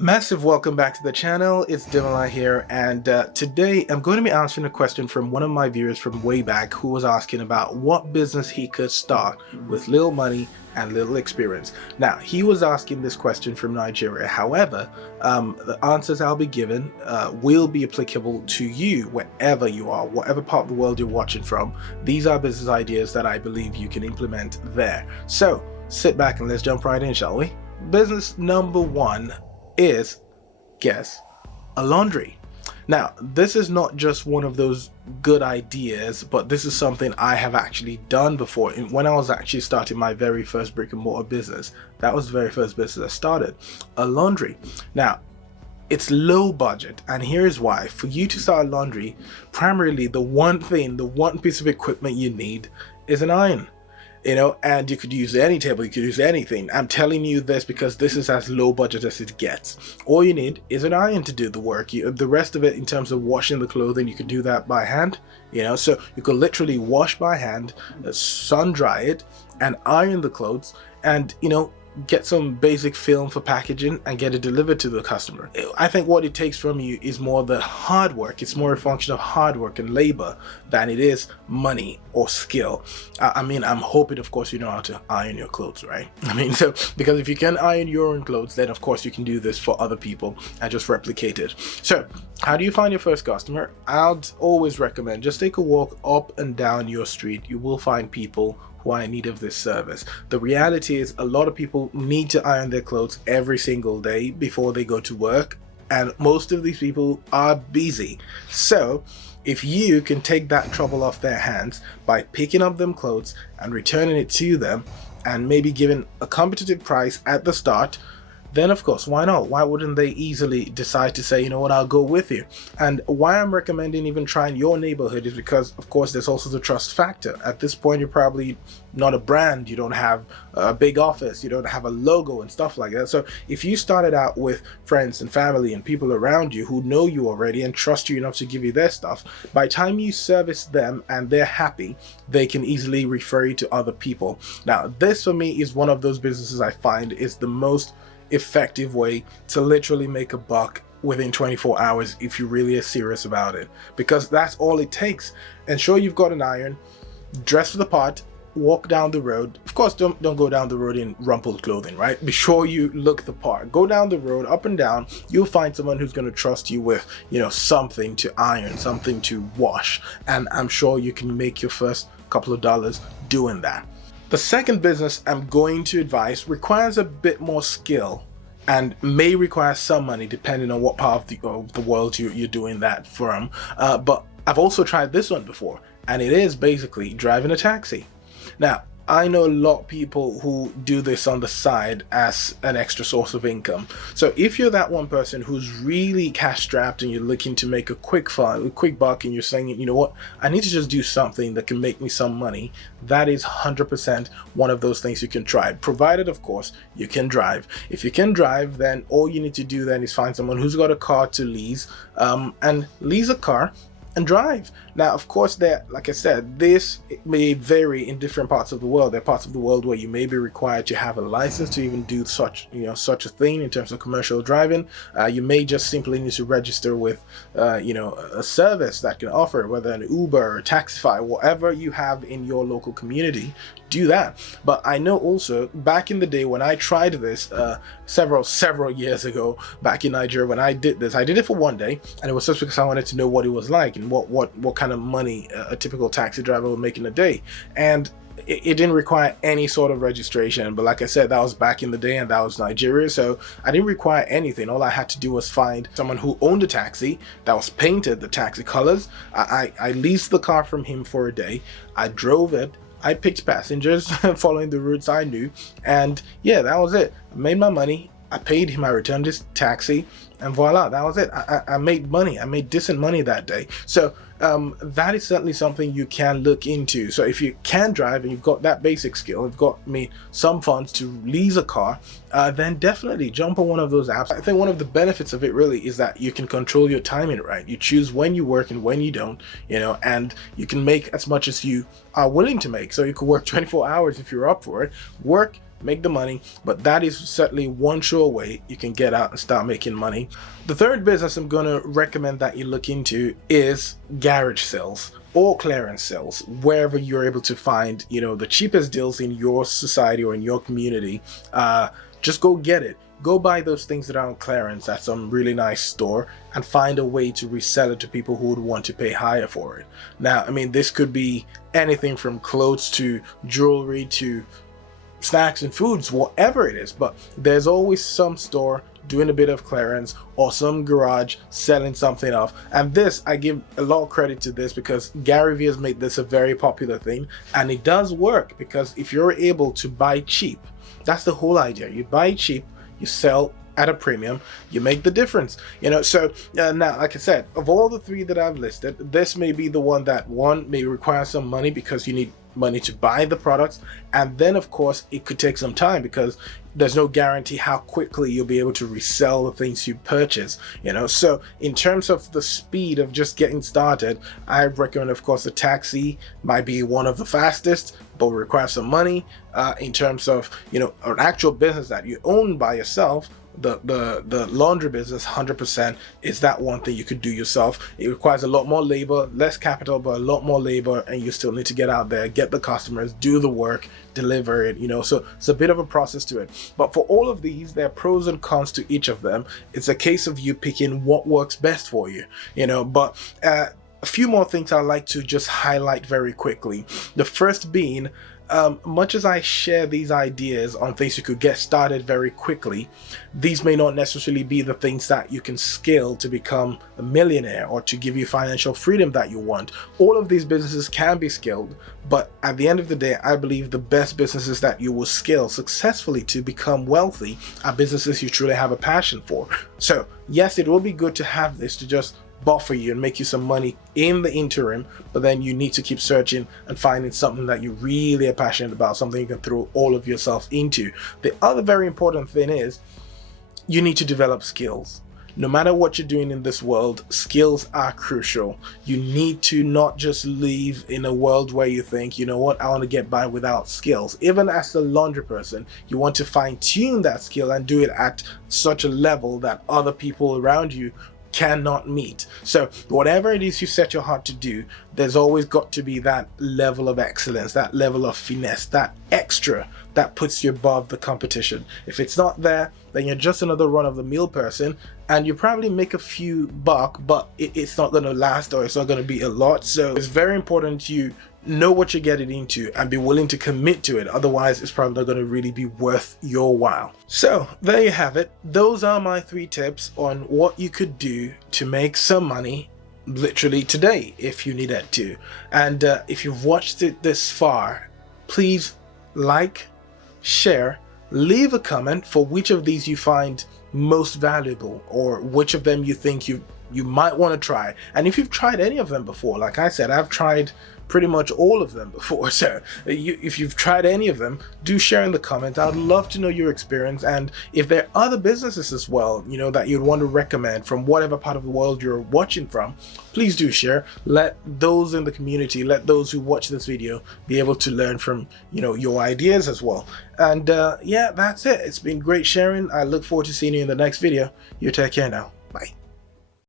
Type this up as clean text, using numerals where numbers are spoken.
Massive welcome back to the channel. It's Dimala here, and today I'm going to be answering a question from one of my viewers from way back who was asking about what business he could start with little money and little experience. Now, he was asking this question from Nigeria. However, the answers I'll be giving will be applicable to you wherever you are, whatever part of the world you're watching from. These are business ideas that I believe you can implement there. So sit back and let's jump right in, shall we? Business number one is, guess, a laundry. Now, this is not just one of those good ideas, but this is something I have actually done before. When I was actually starting my very first brick and mortar business, that was the very first business I started, a laundry. Now, it's low budget, and here's why. For you to start a laundry, primarily the one piece of equipment you need is an iron. And you could use any table, you could use anything. I'm telling you this because this is as low budget as it gets. All you need is an iron to do the work. The rest of it, in terms of washing the clothing, you could do that by hand. So you could literally wash by hand, sun dry it, and iron the clothes, and get some basic film for packaging and get it delivered to the customer. I think what it takes from you is more the hard work. It's more a function of hard work and labor than it is money or skill. I'm hoping, of course, you know how to iron your clothes, right? So because if you can iron your own clothes, then of course you can do this for other people and just replicate it. So how do you find your first customer? I'd always recommend just take a walk up and down your street. You will find people who are in need of this service. The reality is a lot of people need to iron their clothes every single day before they go to work, and most of these people are busy. So if you can take that trouble off their hands by picking up them clothes and returning it to them, and maybe giving a competitive price at the start, then of course, why not? Why wouldn't they easily decide to say, you know what, I'll go with you? And why I'm recommending even trying your neighborhood is because, of course, there's also the trust factor. At this point, you're probably not a brand, you don't have a big office, you don't have a logo and stuff like that. So if you started out with friends and family and people around you who know you already and trust you enough to give you their stuff, by the time you service them and they're happy, they can easily refer you to other people. Now, this for me is one of those businesses I find is the most effective way to literally make a buck within 24 hours if you really are serious about it, because that's all it takes. Ensure you've got an iron, dress for the part, walk down the road. Of course, don't go down the road in rumpled clothing, right? Be sure you look the part. Go down the road, up and down. You'll find someone who's going to trust you with something to iron, something to wash, and I'm sure you can make your first couple of dollars doing that. The second business I'm going to advise requires a bit more skill and may require some money depending on what part of the world you're doing that from. But I've also tried this one before, and it is basically driving a taxi. Now, I know a lot of people who do this on the side as an extra source of income. So if you're that one person who's really cash strapped and you're looking to make a quick buck, and you're saying, you know what, I need to just do something that can make me some money, that is 100% one of those things you can try, provided of course you can drive. If you can drive, then all you need to do then is find someone who's got a car to lease, and lease a car and drive. Now, of course, like I said, this may vary in different parts of the world. There are parts of the world where you may be required to have a license to even do such a thing in terms of commercial driving. You may just simply need to register with a service that can offer, whether an Uber or Taxify, whatever you have in your local community, do that. But I know also back in the day when I tried this several years ago back in Nigeria, when I did this, I did it for one day, and it was just because I wanted to know what it was like and what kind of money a typical taxi driver would make in a day. And it didn't require any sort of registration, but like I said, that was back in the day and that was Nigeria, so I didn't require anything. All I had to do was find someone who owned a taxi that was painted the taxi colors. I leased the car from him for a day. I drove it, I picked passengers following the routes I knew, and yeah, that was it. I made my money, I paid him, I returned his taxi, and voila, that was it. I made money. I made decent money that day. So that is certainly something you can look into. So if you can drive and you've got that basic skill, you've got some funds to lease a car, then definitely jump on one of those apps. I think one of the benefits of it really is that you can control your timing, right? You choose when you work and when you don't, and you can make as much as you are willing to make. So you could work 24 hours if you're up for it, work make the money, but that is certainly one sure way you can get out and start making money. The third business I'm going to recommend that you look into is garage sales or clearance sales, wherever you're able to find, the cheapest deals in your society or in your community. Just go get it. Go buy those things that are on clearance at some really nice store and find a way to resell it to people who would want to pay higher for it. Now, I mean, this could be anything from clothes to jewelry to snacks and foods, whatever it is, but there's always some store doing a bit of clearance or some garage selling something off. And this, I give a lot of credit to this because Gary Vee has made this a very popular thing, and it does work because if you're able to buy cheap, that's the whole idea. You buy cheap, you sell at a premium, you make the difference. So now, like I said, of all the three that I've listed, this may be the one that may require some money because you need money to buy the products, and then of course it could take some time because there's no guarantee how quickly you'll be able to resell the things you purchase. So in terms of the speed of just getting started, I recommend, of course, the taxi might be one of the fastest, but will require some money. In terms of an actual business that you own by yourself, the laundry business 100% is that one thing you could do yourself. It requires a lot more labor, less capital, but a lot more labor, and you still need to get out there, get the customers, do the work, deliver it. So it's a bit of a process to it. But for all of these, there are pros and cons to each of them. It's a case of you picking what works best for you. But a few more things I'd like to just highlight very quickly. The first being, much as I share these ideas on things you could get started very quickly, these may not necessarily be the things that you can scale to become a millionaire or to give you financial freedom that you want. All of these businesses can be scaled, but at the end of the day, I believe the best businesses that you will scale successfully to become wealthy are businesses you truly have a passion for. So yes, it will be good to have this to just buffer you and make you some money in the interim, but then you need to keep searching and finding something that you really are passionate about, something you can throw all of yourself into. The other very important thing is you need to develop skills. No matter what you're doing in this world, skills are crucial. You need to not just live in a world where you think, I want to get by without skills. Even as a laundry person, you want to fine tune that skill and do it at such a level that other people around you cannot meet. So whatever it is you set your heart to do, there's always got to be that level of excellence, that level of finesse, that extra that puts you above the competition. If it's not there, then you're just another run-of-the-mill person, and you probably make a few bucks, but it's not going to last, or it's not going to be a lot. So it's very important you know what you're getting into and be willing to commit to it. Otherwise, it's probably not going to really be worth your while. So there you have it. Those are my 3 tips on what you could do to make some money literally today if you needed to. And if you've watched it this far, please like, share, leave a comment for which of these you find most valuable, or which of them you think you might want to try. And if you've tried any of them before, like I said, I've tried pretty much all of them before, so if you've tried any of them, do share in the comments. I'd love to know your experience, and if there are other businesses as well, that you'd want to recommend from whatever part of the world you're watching from, please do share. Let those in the community, let those who watch this video be able to learn from your ideas as well. And yeah, that's it. It's been great sharing. I look forward to seeing you in the next video. You take care now. Bye.